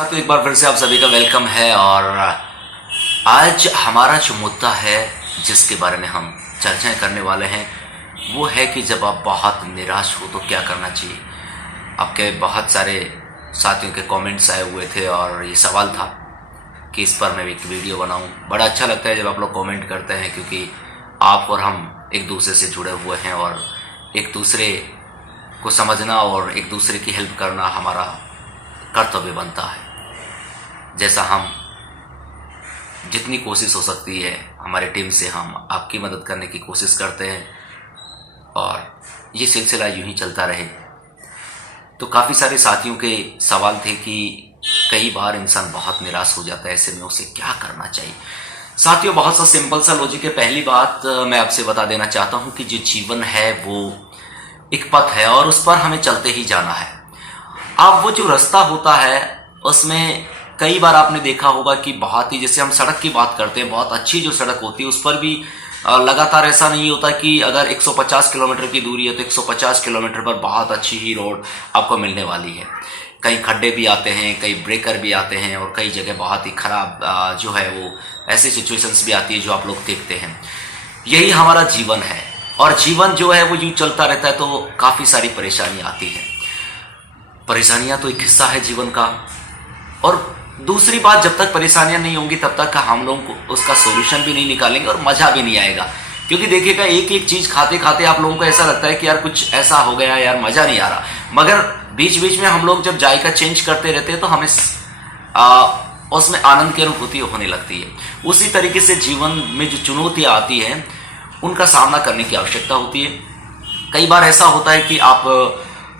तो एक बार फिर से आप सभी का वेलकम है। और आज हमारा जो मुद्दा है जिसके बारे में हम चर्चाएं करने वाले हैं वो है कि जब आप बहुत निराश हो तो क्या करना चाहिए। आपके बहुत सारे साथियों के कमेंट्स आए हुए थे और ये सवाल था कि इस पर मैं एक वीडियो बनाऊं। बड़ा अच्छा लगता है जब आप लोग कमेंट करते हैं, क्योंकि आप और हम एक दूसरे से जुड़े हुए हैं और एक दूसरे को समझना और एक दूसरे की हेल्प करना हमारा कर्तव्य बनता है। जैसा हम जितनी कोशिश हो सकती है हमारे टीम से हम आपकी मदद करने की कोशिश करते हैं और ये सिलसिला यूं ही चलता रहे। तो काफ़ी सारे साथियों के सवाल थे कि कई बार इंसान बहुत निराश हो जाता है, ऐसे में उसे क्या करना चाहिए। साथियों, बहुत सा सिंपल सा लॉजिक है। पहली बात मैं आपसे बता देना चाहता हूँ कि जो जीवन है वो एक पथ है और उस पर हमें चलते ही जाना है। अब वो जो रास्ता होता है उसमें कई बार आपने देखा होगा कि बहुत ही, जैसे हम सड़क की बात करते हैं, बहुत अच्छी जो सड़क होती है उस पर भी लगातार ऐसा नहीं होता कि अगर 150 किलोमीटर की दूरी है तो 150 किलोमीटर पर बहुत अच्छी ही रोड आपको मिलने वाली है। कई खड्डे भी आते हैं, कई ब्रेकर भी आते हैं और कई जगह बहुत ही खराब जो है वो ऐसी सिचुएशंस भी आती है जो आप लोग देखते हैं। यही हमारा जीवन है और जीवन जो है वो यूँ चलता रहता है तो काफ़ी सारी परेशानियाँ आती हैं। परेशानियाँ तो एक हिस्सा है जीवन का। और दूसरी बात, जब तक परेशानियां नहीं होंगी तब तक हम लोगों को उसका सॉल्यूशन भी नहीं निकालेंगे और मज़ा भी नहीं आएगा। क्योंकि देखिएगा, एक एक चीज़ खाते खाते आप लोगों को ऐसा लगता है कि यार कुछ ऐसा हो गया यार, मज़ा नहीं आ रहा। मगर बीच बीच में हम लोग जब जायका चेंज करते रहते हैं तो हमें उसमें आनंद की अनुभूति होने लगती है। उसी तरीके से जीवन में जो चुनौतियाँ आती हैं उनका सामना करने की आवश्यकता होती है। कई बार ऐसा होता है कि आप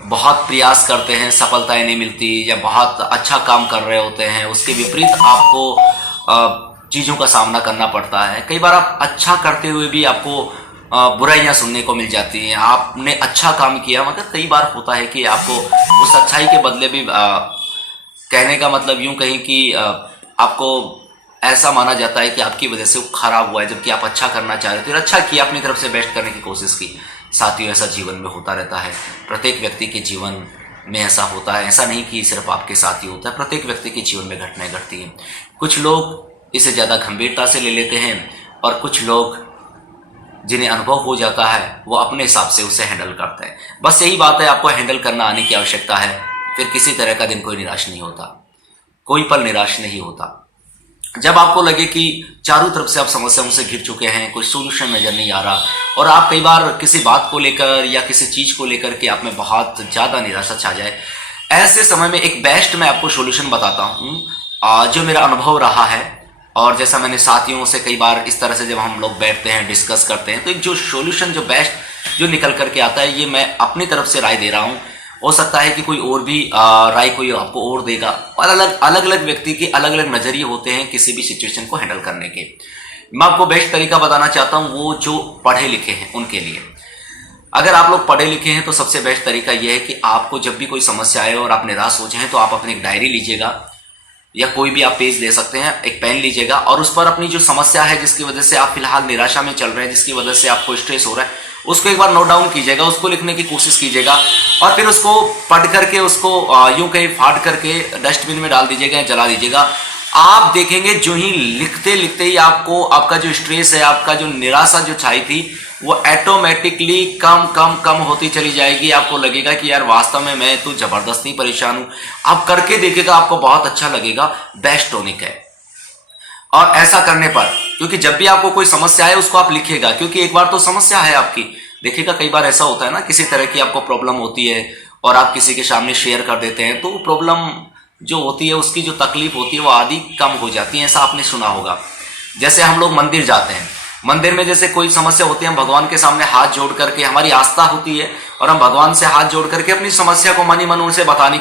बहुत प्रयास करते हैं, सफलताएं नहीं मिलती, या बहुत अच्छा काम कर रहे होते हैं उसके विपरीत आपको चीज़ों का सामना करना पड़ता है। कई बार आप अच्छा करते हुए भी आपको बुराइयां सुनने को मिल जाती हैं। आपने अच्छा काम किया मगर कई बार होता है कि आपको उस अच्छाई के बदले भी कहने का मतलब यूं कहीं कि आपको ऐसा माना जाता है कि आपकी वजह से वो खराब हुआ है, जबकि आप अच्छा करना चाह रहे थे और अच्छा किया, अपनी तरफ से बेस्ट करने की कोशिश की। साथियों, ऐसा जीवन में होता रहता है। प्रत्येक व्यक्ति के जीवन में ऐसा होता है। ऐसा नहीं कि सिर्फ आपके साथ ही होता है, प्रत्येक व्यक्ति के जीवन में घटनाएं घटती हैं। कुछ लोग इसे ज़्यादा गंभीरता से ले लेते हैं और कुछ लोग जिन्हें अनुभव हो जाता है वो अपने हिसाब से उसे हैंडल करते हैं। बस यही बात है, आपको हैंडल करना आने की आवश्यकता है। फिर किसी तरह का दिन कोई निराश नहीं होता, कोई पल निराश नहीं होता। जब आपको लगे कि चारों तरफ से आप समस्याओं से घिर चुके हैं, कोई सोल्यूशन नजर नहीं आ रहा और आप कई बार किसी बात को लेकर या किसी चीज को लेकर के आप में बहुत ज्यादा निराशा छा जाए, ऐसे समय में एक बेस्ट मैं आपको सोल्यूशन बताता हूँ जो मेरा अनुभव रहा है। और जैसा मैंने साथियों से कई बार इस तरह से जब हम लोग बैठते हैं, डिस्कस करते हैं, तो एक जो सोल्यूशन जो बेस्ट जो निकल करके आता है, ये मैं अपनी तरफ से राय दे रहा हूँ। हो सकता है कि कोई और भी राय कोई आपको और देगा। और अलग अलग व्यक्ति के अलग अलग नजरिए होते हैं किसी भी सिचुएशन को हैंडल करने के। मैं आपको बेस्ट तरीका बताना चाहता हूं वो जो पढ़े लिखे हैं उनके लिए। अगर आप लोग पढ़े लिखे हैं तो सबसे बेस्ट तरीका यह है कि आपको जब भी कोई समस्या आए और आप निराश हो जाएं तो आप अपनी एक डायरी लीजिएगा या कोई भी आप पेज ले सकते हैं, एक पेन लीजिएगा और उस पर अपनी जो समस्या है जिसकी वजह से आप फिलहाल निराशा में चल रहे हैं, जिसकी वजह से आपको स्ट्रेस हो रहा है, उसको एक बार नोट डाउन कीजिएगा, उसको लिखने की कोशिश कीजिएगा और फिर उसको पढ़ करके उसको यूं कहीं फाड़ करके डस्टबिन में डाल दीजिएगा, जला दीजिएगा। आप देखेंगे जो ही लिखते लिखते ही आपको आपका जो स्ट्रेस है, आपका जो निराशा जो छाई थी वो ऑटोमेटिकली कम कम कम होती चली जाएगी। आपको लगेगा कि यार वास्तव में मैं तो जबरदस्ती परेशान हूं। आप करके देखिएगा, आपको बहुत अच्छा लगेगा। बेस्ट टॉनिक है। और ऐसा करने पर, क्योंकि जब भी आपको कोई समस्या है उसको आप लिखिएगा, क्योंकि एक बार तो समस्या है आपकी। देखिएगा, कई बार ऐसा होता है ना, किसी तरह की आपको प्रॉब्लम होती है और आप किसी के सामने शेयर कर देते हैं तो प्रॉब्लम जो होती है उसकी जो तकलीफ होती है वो आधी कम हो जाती है। ऐसा आपने सुना होगा। जैसे हम लोग मंदिर जाते हैं, मंदिर में जैसे कोई समस्या होती है, हम भगवान के सामने हाथ जोड़ करके, हमारी आस्था होती है और हम भगवान से हाथ जोड़ करके अपनी समस्या को मन ही मन उनसे बताने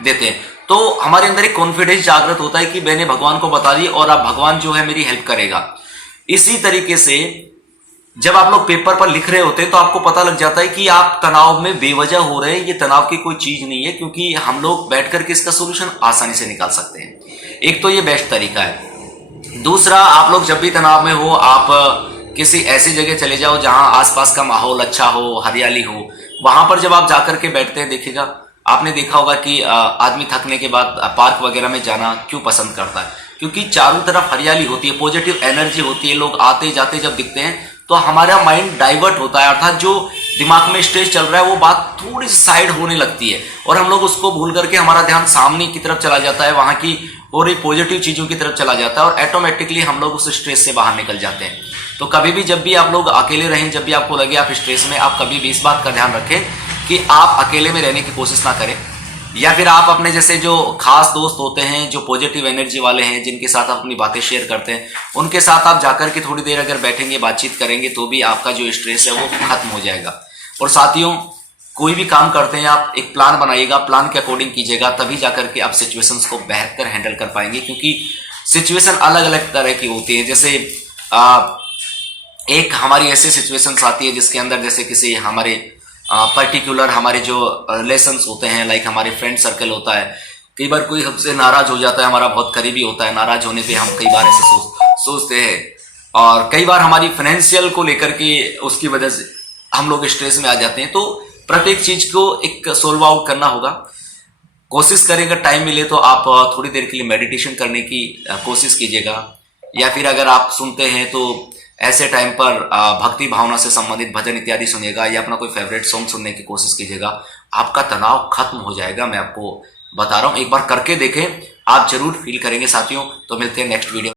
देते हैं, तो हमारे अंदर एक कॉन्फिडेंस जागृत होता है कि मैंने भगवान को बता दी और अब भगवान जो है मेरी हेल्प करेगा। इसी तरीके से जब आप लोग पेपर पर लिख रहे होते हैं तो आपको पता लग जाता है कि आप तनाव में बेवजह हो रहे हैं। ये तनाव की कोई चीज नहीं है, क्योंकि हम लोग बैठ करके इसका सोल्यूशन आसानी से निकाल सकते हैं। एक तो ये बेस्ट तरीका है। दूसरा, आप लोग जब भी तनाव में हो, आप किसी ऐसी जगह चले जाओ जहां आसपास का माहौल अच्छा हो, हरियाली हो। वहां पर जब आप जाकर के बैठते हैं, देखिएगा आपने देखा होगा कि आदमी थकने के बाद पार्क वगैरह में जाना क्यों पसंद करता है, क्योंकि चारों तरफ हरियाली होती है, पॉजिटिव एनर्जी होती है, लोग आते जाते जब दिखते हैं तो हमारा माइंड डाइवर्ट होता है, अर्थात जो दिमाग में स्ट्रेस चल रहा है वो बात थोड़ी सी साइड होने लगती है और हम लोग उसको भूल करके हमारा ध्यान सामने की तरफ चला जाता है, वहां की और एक पॉजिटिव चीजों की तरफ चला जाता है और ऑटोमेटिकली हम लोग उस स्ट्रेस से बाहर निकल जाते हैं। तो कभी भी जब भी आप लोग अकेले रहें, जब भी आपको लगे आप स्ट्रेस में, आप कभी भी इस बात का ध्यान रखें कि आप अकेले में रहने की कोशिश ना करें, या फिर आप अपने जैसे जो खास दोस्त होते हैं, जो पॉजिटिव एनर्जी वाले हैं, जिनके साथ आप अपनी बातें शेयर करते हैं, उनके साथ आप जाकर के थोड़ी देर अगर बैठेंगे, बातचीत करेंगे तो भी आपका जो स्ट्रेस है वो खत्म हो जाएगा। और साथियों, कोई भी काम करते हैं आप एक प्लान बनाइएगा, प्लान के अकॉर्डिंग कीजिएगा, तभी जाकर के आप सिचुएशंस को बेहतर हैंडल कर पाएंगे, क्योंकि सिचुएशन अलग अलग तरह की होती है। जैसे एक हमारी ऐसी सिचुएशंस आती है जिसके अंदर जैसे किसी हमारे पर्टिकुलर हमारे जो रिलेशंस होते हैं, लाइक हमारे फ्रेंड सर्कल होता है, कई बार कोई हमसे नाराज हो जाता है, हमारा बहुत करीबी होता है, नाराज होने पे हम कई बार ऐसे सोचते हैं, और कई बार हमारी फाइनेंशियल को लेकर के उसकी वजह से हम लोग स्ट्रेस में आ जाते हैं। तो प्रत्येक चीज को एक सोल्व आउट करना होगा। कोशिश करें अगर टाइम मिले तो आप थोड़ी देर के लिए मेडिटेशन करने की कोशिश कीजिएगा, या फिर अगर आप सुनते हैं तो ऐसे टाइम पर भक्ति भावना से संबंधित भजन इत्यादि सुनिएगा, या अपना कोई फेवरेट सॉन्ग सुनने की कोशिश कीजिएगा। आपका तनाव खत्म हो जाएगा, मैं आपको बता रहा हूं, एक बार करके देखें, आप जरूर फील करेंगे साथियों। तो मिलते हैं नेक्स्ट वीडियो।